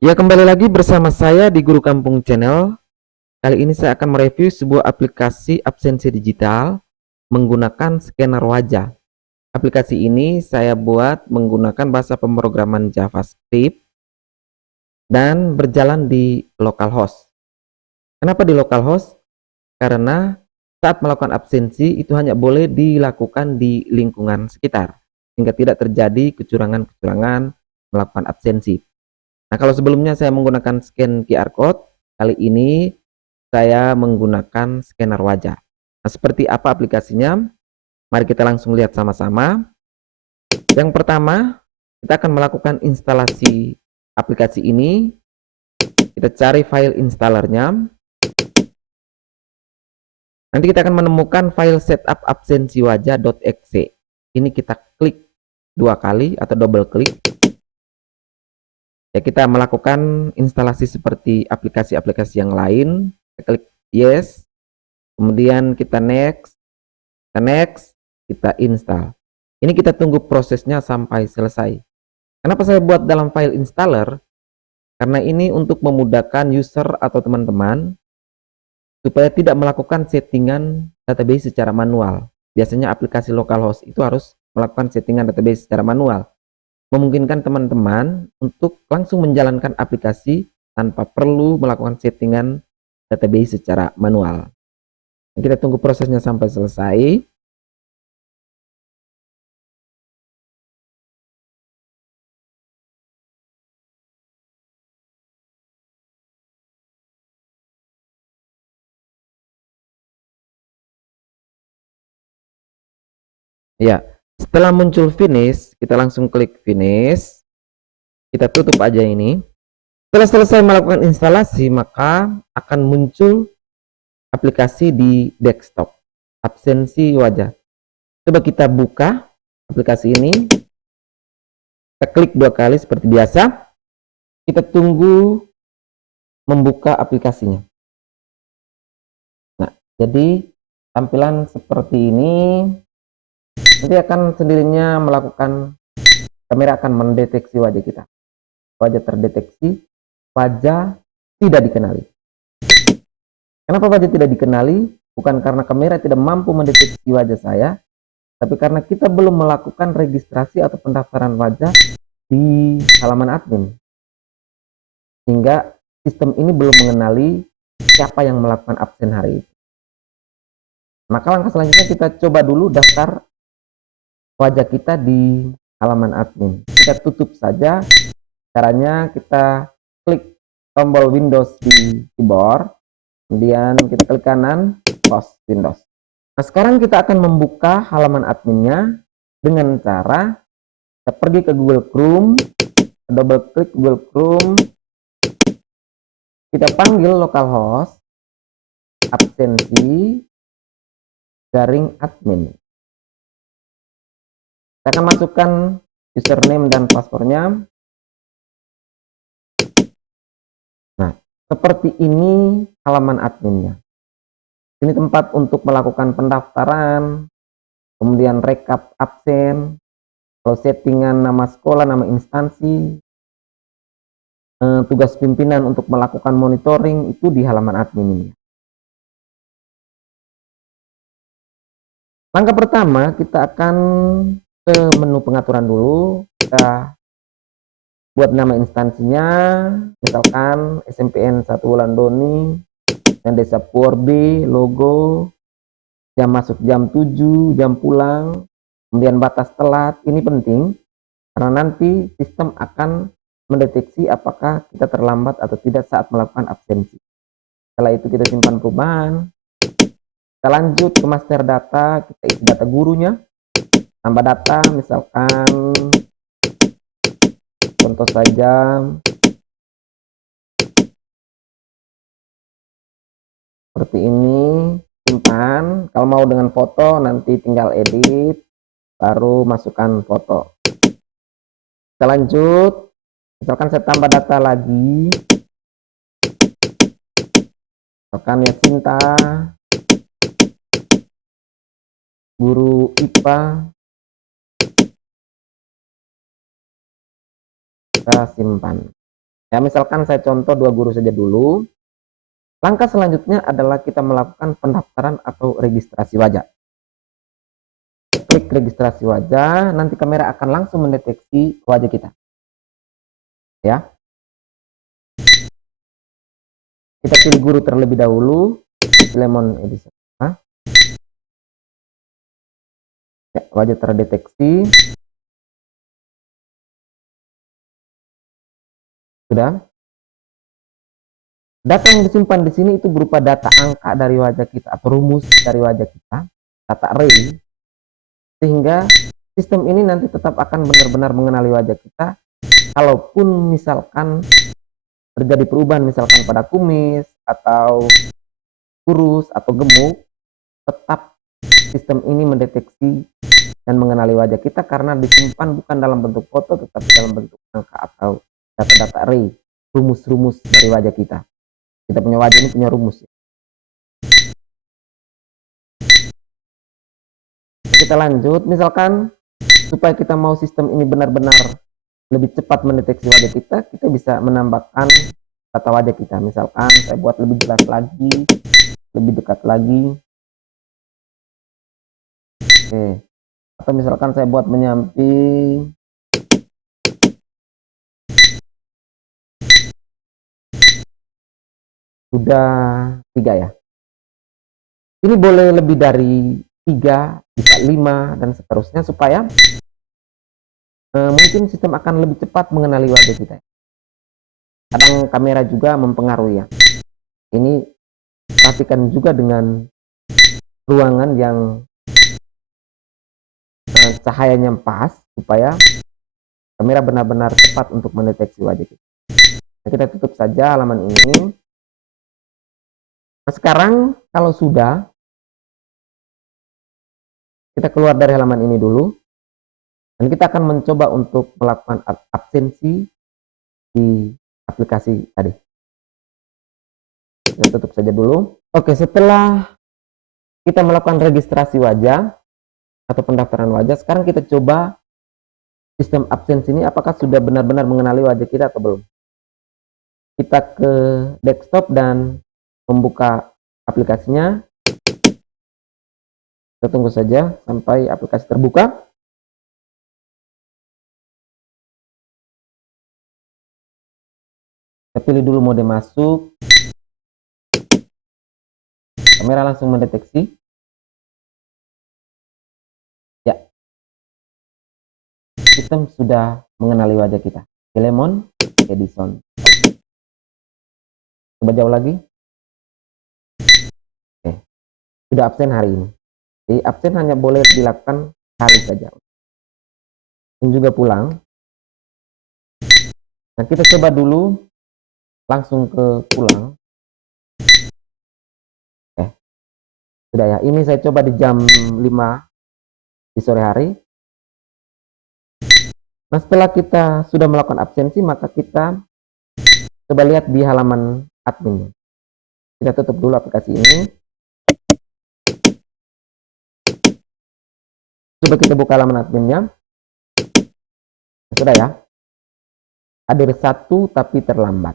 Ya, kembali lagi bersama saya di Guru Kampung Channel. Kali ini saya akan mereview sebuah aplikasi absensi digital menggunakan scanner wajah. Aplikasi ini saya buat menggunakan bahasa pemrograman JavaScript dan berjalan di localhost. Kenapa di localhost? Karena saat melakukan absensi itu hanya boleh dilakukan di lingkungan sekitar, sehingga tidak terjadi kecurangan-kecurangan melakukan absensi. Nah, kalau sebelumnya saya menggunakan scan QR code, kali ini saya menggunakan scanner wajah. Nah, seperti apa aplikasinya? Mari kita langsung lihat sama-sama. Yang pertama, kita akan melakukan instalasi aplikasi ini. Kita cari file installernya. Nanti kita akan menemukan file setup absensi wajah.exe. Ini kita klik dua kali atau double klik. Ya, kita melakukan instalasi seperti aplikasi-aplikasi yang lain. Kita klik yes, kemudian kita next, kita install. Ini kita tunggu prosesnya sampai selesai. Kenapa saya buat dalam file installer? Karena ini untuk memudahkan user atau teman-teman supaya tidak melakukan settingan database secara manual. Biasanya aplikasi localhost itu harus melakukan settingan database secara manual. Memungkinkan teman-teman untuk langsung menjalankan aplikasi tanpa perlu melakukan settingan database secara manual. Kita tunggu prosesnya sampai selesai. Ya, setelah muncul finish, kita langsung klik finish. Kita tutup aja ini. Setelah selesai melakukan instalasi, maka akan muncul aplikasi di desktop. Absensi wajah. Coba kita buka aplikasi ini. Kita klik dua kali seperti biasa. Kita tunggu membuka aplikasinya. Nah, jadi tampilan seperti ini. Nanti akan sendirinya melakukan, kamera akan mendeteksi wajah kita. Wajah terdeteksi, wajah tidak dikenali. Kenapa wajah tidak dikenali? Bukan karena kamera tidak mampu mendeteksi wajah saya, tapi karena kita belum melakukan registrasi atau pendaftaran wajah di halaman admin. Sehingga sistem ini belum mengenali siapa yang melakukan absen hari itu. Maka langkah selanjutnya kita coba dulu daftar wajah kita di halaman admin. Kita tutup saja. Caranya kita klik tombol Windows di keyboard, kemudian kita klik kanan, close Windows. Nah, sekarang kita akan membuka halaman adminnya dengan cara kita pergi ke Google Chrome, double klik Google Chrome, kita panggil localhost absensi garing admin. Kita akan masukkan username dan passwordnya. Nah, seperti ini halaman adminnya. Ini tempat untuk melakukan pendaftaran, kemudian rekap absen, kalau settingan nama sekolah, nama instansi, tugas pimpinan untuk melakukan monitoring itu di halaman admin ini. Langkah pertama kita akan ke menu pengaturan dulu. Kita buat nama instansinya, misalkan SMPN 1 Wulandoni dan Desa Purbi, logo, jam masuk jam 7, jam pulang, kemudian batas telat. Ini penting karena nanti sistem akan mendeteksi apakah kita terlambat atau tidak saat melakukan absensi. Setelah itu kita simpan perubahan. Kita lanjut ke master data, kita isi data gurunya, tambah data, misalkan contoh saja seperti ini, simpan. Kalau mau dengan foto nanti tinggal edit, baru masukkan foto. Kita lanjut, misalkan saya tambah data lagi, misalkan ya Cinta, guru IPA, kita simpan. Ya, misalkan saya contoh 2 guru saja dulu. Langkah selanjutnya adalah kita melakukan pendaftaran atau registrasi wajah. Klik registrasi wajah, nanti kamera akan langsung mendeteksi wajah kita. Ya. Kita pilih guru terlebih dahulu, Lemon Edison. Ya, wajah terdeteksi. Sudah. Data yang disimpan di sini itu berupa data angka dari wajah kita atau rumus dari wajah kita, data array, sehingga sistem ini nanti tetap akan benar-benar mengenali wajah kita. Kalaupun misalkan terjadi perubahan, misalkan pada kumis atau kurus atau gemuk, tetap sistem ini mendeteksi dan mengenali wajah kita karena disimpan bukan dalam bentuk foto, tetapi dalam bentuk angka atau data-data array, rumus-rumus dari wajah kita. Kita punya wajah ini punya rumus. Kita lanjut, misalkan supaya kita mau sistem ini benar-benar lebih cepat mendeteksi wajah kita, kita bisa menambahkan data wajah kita. Misalkan saya buat lebih jelas lagi, lebih dekat lagi. Oke. Atau misalkan saya buat menyamping. Sudah 3 ya. Ini boleh lebih dari 3, bisa 5 dan seterusnya supaya mungkin sistem akan lebih cepat mengenali wajah kita. Kadang kamera juga mempengaruhi ya. Ini perhatikan juga dengan ruangan yang cahayanya pas supaya kamera benar-benar cepat untuk mendeteksi wajah kita. Nah, kita tutup saja halaman ini. Nah, sekarang kalau sudah, kita keluar dari halaman ini dulu dan kita akan mencoba untuk melakukan absensi di aplikasi tadi. Kita tutup saja dulu. Oke, setelah kita melakukan registrasi wajah atau pendaftaran wajah, sekarang kita coba sistem absensi ini apakah sudah benar-benar mengenali wajah kita atau belum. Kita ke desktop dan membuka aplikasinya. Kita tunggu saja sampai aplikasi terbuka. Kita pilih dulu mode masuk. Kamera langsung mendeteksi. Ya. Sistem sudah mengenali wajah kita. Lemon Edison. Coba jauh lagi. Oke. Sudah absen hari ini. Jadi absen hanya boleh dilakukan kali saja. Dan juga pulang. Nah, kita coba dulu langsung ke pulang. Sudah ya. Ini saya coba di jam 5 di sore hari. Nah, setelah kita sudah melakukan absensi, maka kita coba lihat di halaman admin. Kita tutup dulu aplikasi ini. Coba kita buka halaman adminnya. Sudah ya. Hadir 1 tapi terlambat.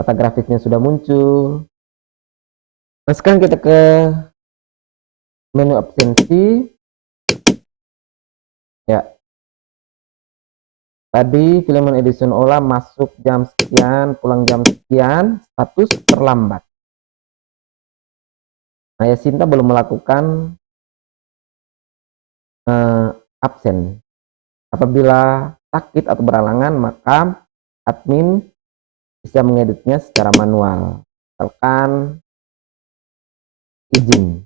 Data grafisnya sudah muncul. Nah, sekarang kita ke menu absensi. Ya. Tadi Lemon Edison Ola masuk jam sekian, pulang jam sekian, status terlambat. Nah, Yasinta belum melakukan absen. Apabila sakit atau berhalangan, maka admin bisa mengeditnya secara manual. Misalkan izin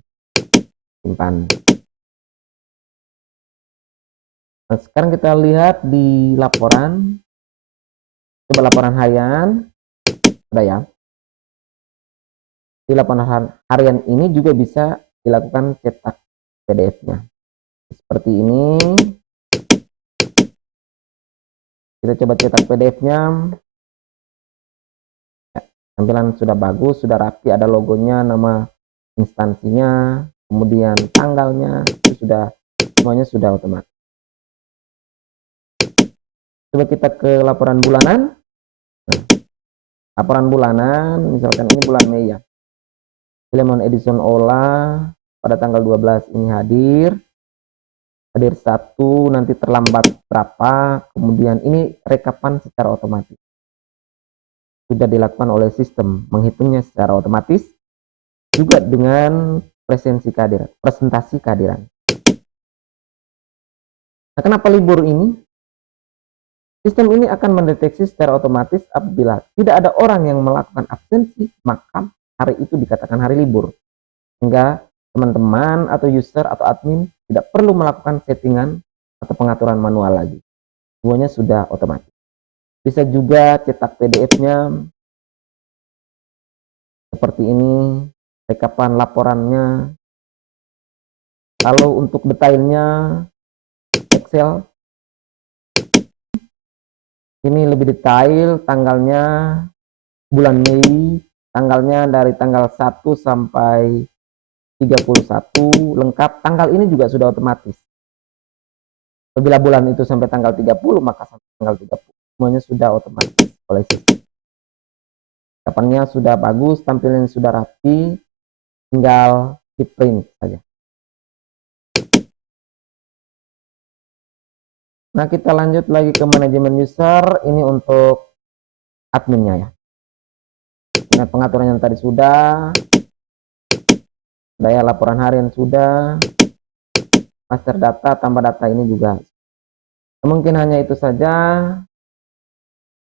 simpan. Nah, sekarang kita lihat di laporan. Coba laporan harian. Sudah ya. Di laporan harian ini juga bisa dilakukan cetak PDF-nya. Seperti ini. Kita coba cetak PDF-nya. Ya, tampilan sudah bagus, sudah rapi, ada logonya, nama instansinya, kemudian tanggalnya, itu sudah semuanya sudah otomatis. Coba kita ke laporan bulanan. Nah, laporan bulanan, misalkan ini bulan Mei ya. Filemon Edison Ola pada tanggal 12 ini hadir 1, nanti terlambat berapa, kemudian ini rekapan secara otomatis. Sudah dilakukan oleh sistem, menghitungnya secara otomatis, juga dengan presentasi kehadiran. Nah, kenapa libur ini? Sistem ini akan mendeteksi secara otomatis apabila tidak ada orang yang melakukan absensi, maka hari itu dikatakan hari libur. Sehingga teman-teman atau user atau admin tidak perlu melakukan settingan atau pengaturan manual lagi. Semuanya sudah otomatis. Bisa juga cetak PDF-nya seperti ini, rekapan laporannya. Kalau untuk detailnya Excel, ini lebih detail tanggalnya bulan Mei, tanggalnya dari tanggal 1 sampai 31 lengkap. Tanggal ini juga sudah otomatis. Apabila bulan itu sampai tanggal 30, maka sampai tanggal 30 semuanya sudah otomatis oleh sistem. Kapannya sudah bagus, tampilannya sudah rapi, tinggal di print saja. Nah, kita lanjut lagi ke manajemen user. Ini untuk adminnya ya. Nah, pengaturan yang tadi sudah, daya laporan harian sudah, master data, tambah data ini juga. Mungkin hanya itu saja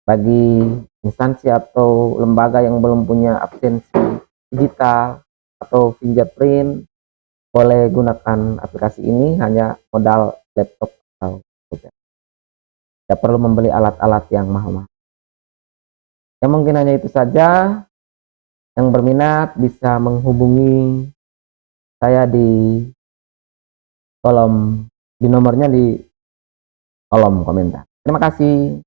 bagi instansi atau lembaga yang belum punya absensi digital atau fingerprint, boleh gunakan aplikasi ini hanya modal laptop atau komputer. Tidak perlu membeli alat-alat yang mahal-mahal. Ya, mungkin hanya itu saja. Yang berminat bisa menghubungi saya di nomornya di kolom komentar. Terima kasih.